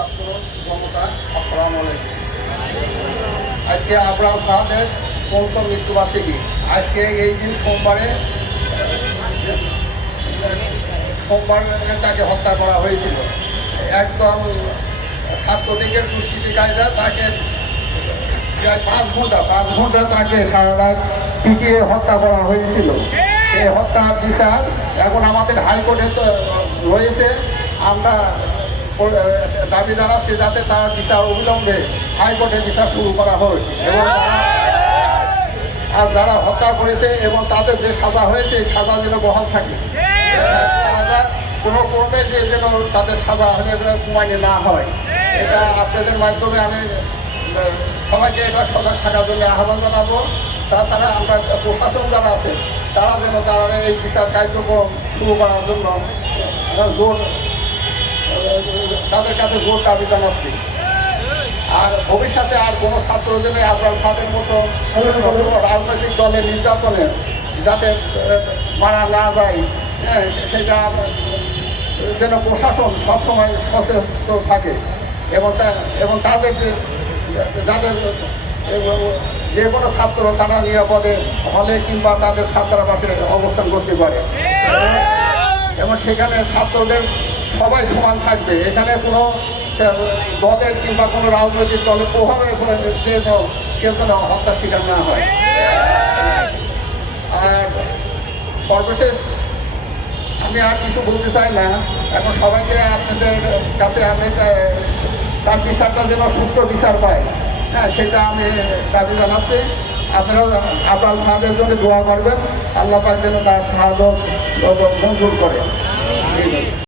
ছাত্র আজকে আবরাম খানের পঞ্চম মৃত্যুবার্ষিকী। আজকে এই দিন সোমবারে সোমবার তাকে হত্যা করা হয়েছিল। একদম ছাত্রলীগের দুষ্কৃতিকারীরা তাকে প্রায় পাঁচ ঘণ্টা পাঁচ ঘণ্টা তাকে সারা রাত পিটিয়ে হত্যা করা হয়েছিল। এই হত্যার বিচার এখন আমাদের হাইকোর্টে তো রয়েছে। আমরা দাবি জানাচ্ছি যাতে তার বিচার অবিলম্বে হাইকোর্টে বিচার শুরু করা হয়। এবং আর যারা হত্যা করেছে এবং তাদের যে সাজা হয়েছে সাজা যেন বহাল থাকে। কোনো ক্রমে যে যেন তাদের সাজা হলে কুমাইনে না হয়। এটা আপনাদের মাধ্যমে আমি সবাইকে এটা সজাগ থাকার জন্য আহ্বান জানাব। তাছাড়া আমরা প্রশাসন যারা আছে, তারা যেন তারা এই বিচার কার্যক্রম শুরু করার জন্য জোর তাদের কাছে জোর দাবি জানাচ্ছি। আর ভবিষ্যতে আর কোনো ছাত্র যেন আপনার তাদের মতো রাজনৈতিক দলের নির্যাতনে যাতে মারা না যায় হ্যাঁ সেটা যেন প্রশাসন সবসময় সচেষ্ট থাকে এবং এবং তাদের যাদের যে কোনো ছাত্র তারা নিরাপদে হলে কিংবা তাদের ছাত্রাবাসে অবস্থান করতে পারে। এবং সেখানে ছাত্রদের সবাই সমান থাকবে। এখানে কোনো দলের কিংবা কোনো রাজনৈতিক দলের প্রভাবে কেউ যেন হত্যার শিকার না হয়। আর সর্বশেষ, আমি আর কিছু বলতে চাই না। এখন সবাইকে আপনাদের কাছে আমি তার বিচারটা যেন সুষ্ঠু বিচার পায়। হ্যাঁ সেটা আমি দাবি জানাচ্ছি। আপনারাও আপনার মাদের জন্য দোয়া করবেন। আল্লাহ পাক যেন তার সাহায্য মঞ্জুর করে।